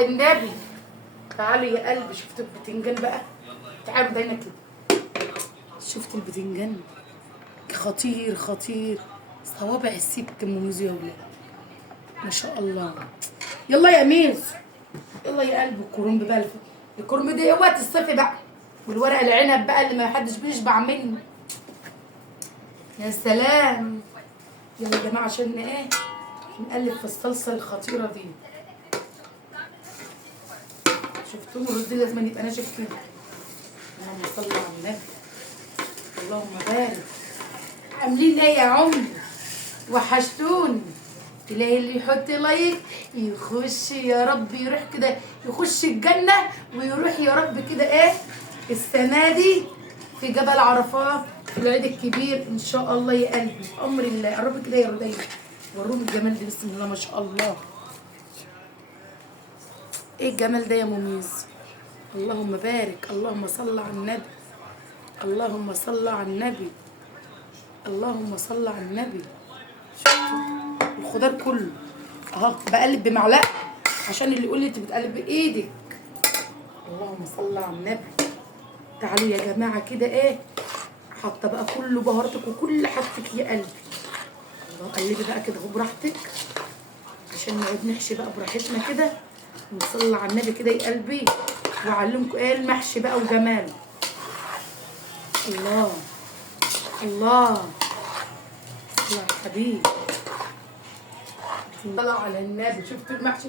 على النبي. تعالوا يا قلبي، شفتوا البتنجان بقى؟ تعالوا ده هنا كده. شفت البتنجان؟ خطير خطير، صوابع الست ام موزي يا ولاد، ما شاء الله. يلا يا ميز، يلا يا قلبي. الكرنب بقى، الكرنب ده وقت الصيف بقى، والورق العنب بقى اللي ما حدش بيشبع منه. يا سلام. يلا يا جماعه عشان ايه نقلب في الصلصه الخطيره دي. شفتوه الرز لازم يبقى ناشف كده. اللهم صل على النبي، اللهم بارك. عاملين ايه يا عمري؟ وحشتوني. تلاقي اللي يحط لايك يخش يا رب، يروح كده يخش الجنة، ويروح يا رب كده ايه السنة دي في جبل عرفات في العيد الكبير ان شاء الله يا قلبي. امر الله. قربي كده يا ردية، وروهم الجمال ده، بسم الله ما شاء الله. ايه الجمال ده يا مميز؟ اللهم بارك، اللهم صل على النبي، اللهم صل على النبي، اللهم صل على النبي. الخضار كله اهو بقلب بمعلقه، عشان اللي يقول لي انت بتقلب بايدك. اللهم صل على النبي. تعالوا يا جماعه كده ايه، حاطه بقى كل بهاراتك وكل حاجتك يا قلبي. الله، قلبي بقى كده براحتك، عشان نقعد نحشي بقى براحتنا كده، ونصلي على النبي كده يا قلبي، واعلمكم ايه المحشي بقى وجماله. الله الله، الله يا حبيبي. طلع على النبي. شفتوا المحشي؟